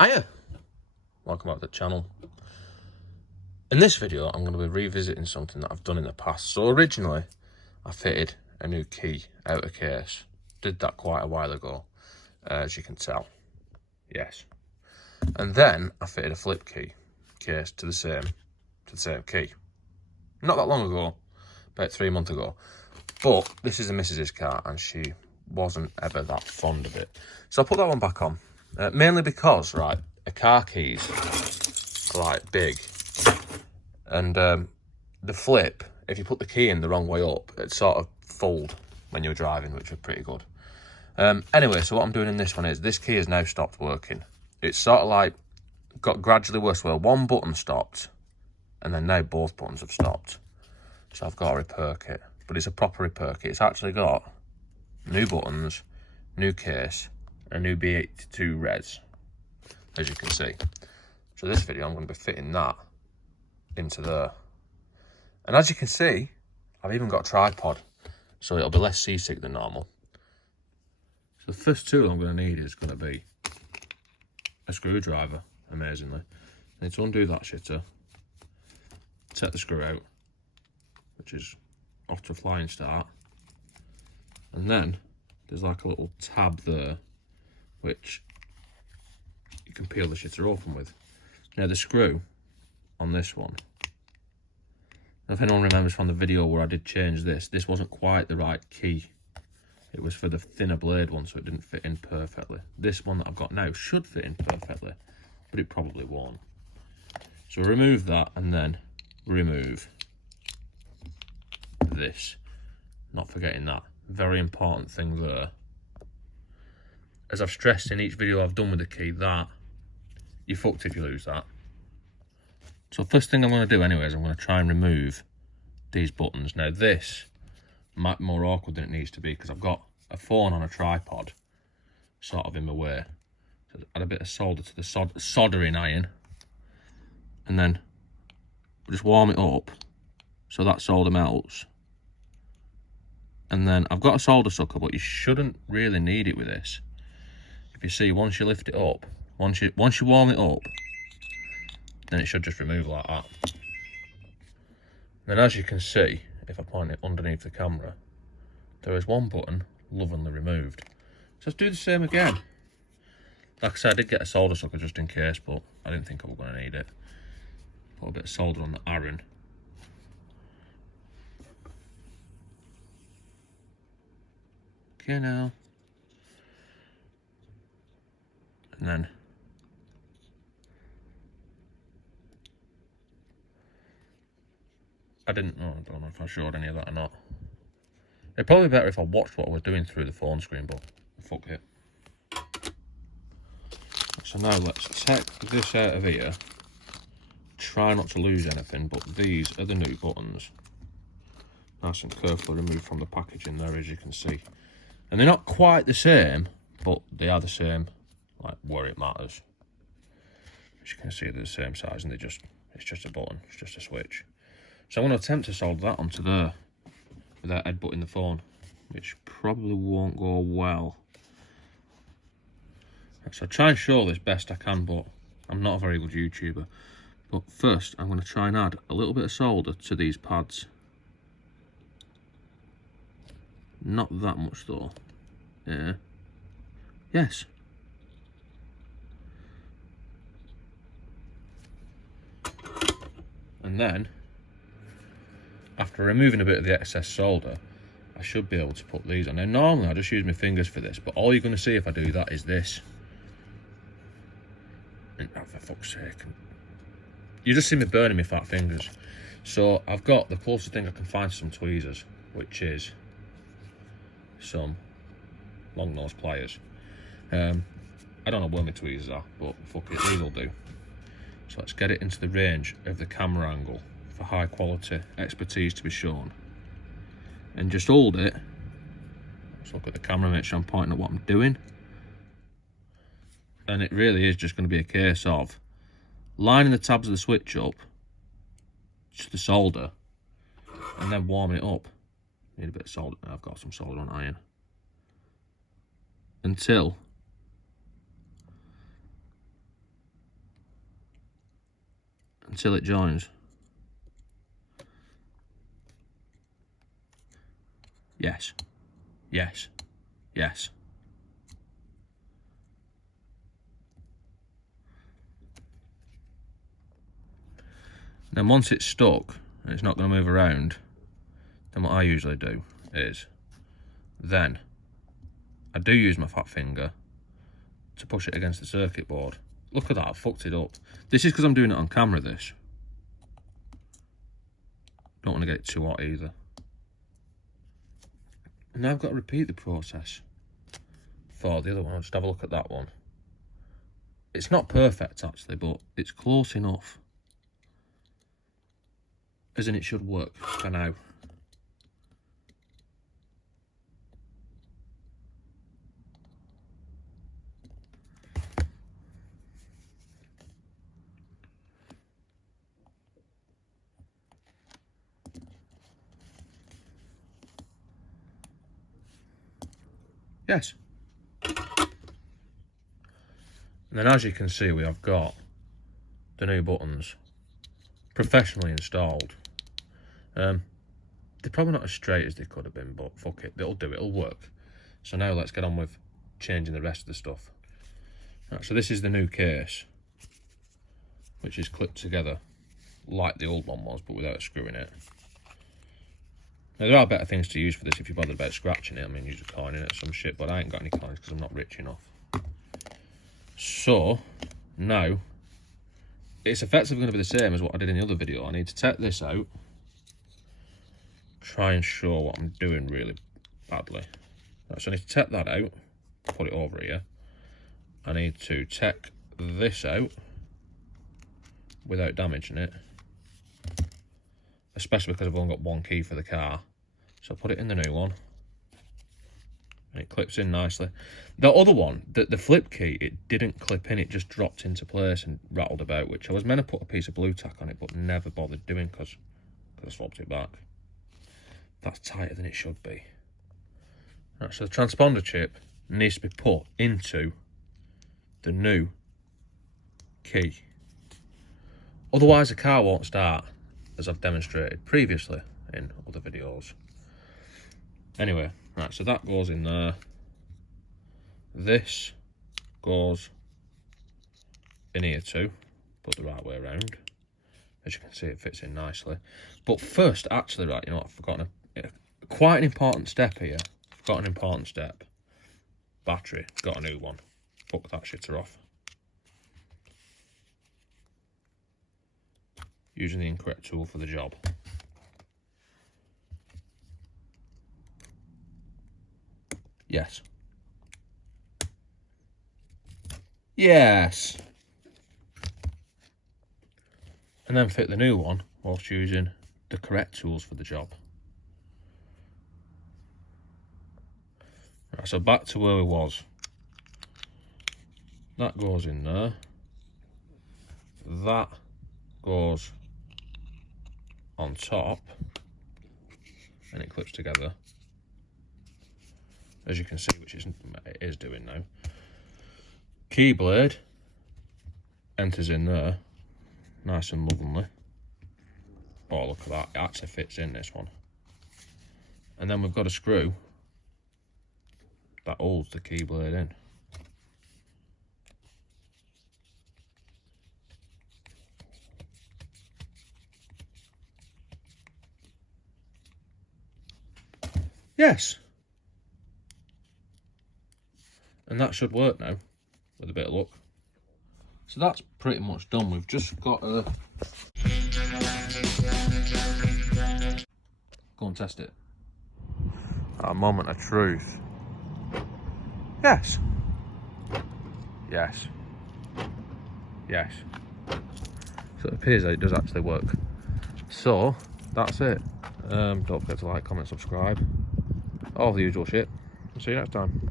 Hiya! Welcome back to the channel. In this video, I'm going to be revisiting something that I've done in the past. So originally, I fitted a new key out of case. Did that quite a while ago, as you can tell. Yes. And then I fitted a flip key case to the same key. Not that long ago, about 3 months ago. But this is a Mrs.'s car, and she wasn't ever that fond of it. So I put that one back on. Mainly because, right, a car keys are like big, and the flip, if you put the key in the wrong way up, it sort of fold when you're driving, which was pretty good. Anyway, so what I'm doing in this one is, this key has now stopped working. It's sort of like got gradually worse. Well, one button stopped, and then now both buttons have stopped. So I've got to repair kit, but it's a proper repair kit. It's actually got new buttons, new case, a new B82 res, as you can see. So this video, I'm going to be fitting that into there. And as you can see, I've even got a tripod, so it'll be less seasick than normal. So the first tool I'm going to need is going to be a screwdriver, amazingly. I need to undo that shitter, take the screw out, which is off to a flying start. And then there's like a little tab there, which you can peel the shitter open with. Now the screw on this one, if anyone remembers from the video where I did change this wasn't quite the right key. It was for the thinner blade one, so it didn't fit in perfectly. This one that I've got now should fit in perfectly, but it probably won't. So remove that, and then remove this. Not forgetting that. Very important thing there. As I've stressed in each video I've done with the key, that you're fucked if you lose that. So first thing I'm going to do anyway is I'm going to try and remove these buttons. Now this might be more awkward than it needs to be, because I've got a phone on a tripod sort of in my way. So add a bit of solder to the soldering iron, and then we'll just warm it up so that solder melts. And then I've got a solder sucker, but you shouldn't really need it with this. If you see, once you lift it up, once you warm it up, then it should just remove like that. Then as you can see, if I point it underneath the camera, there is one button lovingly removed. So let's do the same again. Like I said, I did get a solder sucker just in case, but I didn't think I was going to need it. Put a bit of solder on the iron. Okay now. And then I don't know if I showed any of that or not. It'd probably be better if I watched what I was doing through the phone screen, but fuck it. So now let's take this out of here. Try not to lose anything, but these are the new buttons. Nice and carefully removed from the packaging there, as you can see. And they're not quite the same, but they are the same, like where it matters. As you can see, they're the same size, and it's just a button, it's just a switch. So I'm going to attempt to solder that onto there without headbutting the phone, which probably won't go well. So I'll try and show this best I can, but I'm not a very good YouTuber. But first, I'm going to try and add a little bit of solder to these pads. Not that much though. Yeah. Yes. And then, after removing a bit of the excess solder, I should be able to put these on. Now normally I just use my fingers for this, but all you're going to see if I do that is this. And oh, for fuck's sake. You just see me burning my fat fingers. So I've got the closest thing I can find to some tweezers, which is some long nose pliers. I don't know where my tweezers are, but fuck it, these will do. So let's get it into the range of the camera angle for high quality expertise to be shown. And just hold it. Let's look at the camera, make sure I'm pointing at what I'm doing. And it really is just going to be a case of lining the tabs of the switch up to the solder, and then warming it up. Need a bit of solder. I've got some solder on iron. Until until it joins. Yes. Yes. Yes. Then once it's stuck and it's not going to move around, then what I usually do is, then I do use my fat finger to push it against the circuit board. Look at that, I've fucked it up. This is because I'm doing it on camera, this. Don't want to get it too hot either. And now I've got to repeat the process for the other one. I'll just have a look at that one. It's not perfect actually, but it's close enough, as in it should work for now. Yes. And then as you can see, we have got the new buttons professionally installed. They're probably not as straight as they could have been, but fuck it, it'll do, it'll work. So now let's get on with changing the rest of the stuff. Right, so this is the new case, which is clipped together like the old one was, but without a screw in it. Now there are better things to use for this if you're bothered about scratching it. I mean, use a coin in it or some shit, but I ain't got any coins because I'm not rich enough. So now it's effectively going to be the same as what I did in the other video. I need to take this out, try and show what I'm doing really badly. Right, so I need to take that out, put it over here. I need to take this out without damaging it, especially because I've only got one key for the car. So put it in the new one and it clips in nicely. The other one, the flip key, it didn't clip in, it just dropped into place and rattled about, which I was meant to put a piece of blue tack on it but never bothered doing because I swapped it back. That's tighter than it should be. Right, so the transponder chip needs to be put into the new key. Otherwise the car won't start, as I've demonstrated previously in other videos. Anyway, right, so that goes in there. This goes in here too, but the right way around. As you can see, it fits in nicely. But first, actually, right, you know what, I've forgotten quite an important step here. I've got an important step. Battery, got a new one. Fuck that shitter off. Using the incorrect tool for the job. Yes. Yes. And then fit the new one whilst using the correct tools for the job. Right, so back to where we was. That goes in there. That goes on top and it clips together, as you can see, which it is doing now. Key blade enters in there nice and lovingly. Oh, look at that, it actually fits in this one. And then we've got a screw that holds the key blade in. Yes. And that should work now, with a bit of luck. So that's pretty much done. We've just got to go and test it. A moment of truth. Yes. Yes. Yes. So it appears that it does actually work. So that's it. Don't forget to like, comment, subscribe. All the usual shit. See you next time.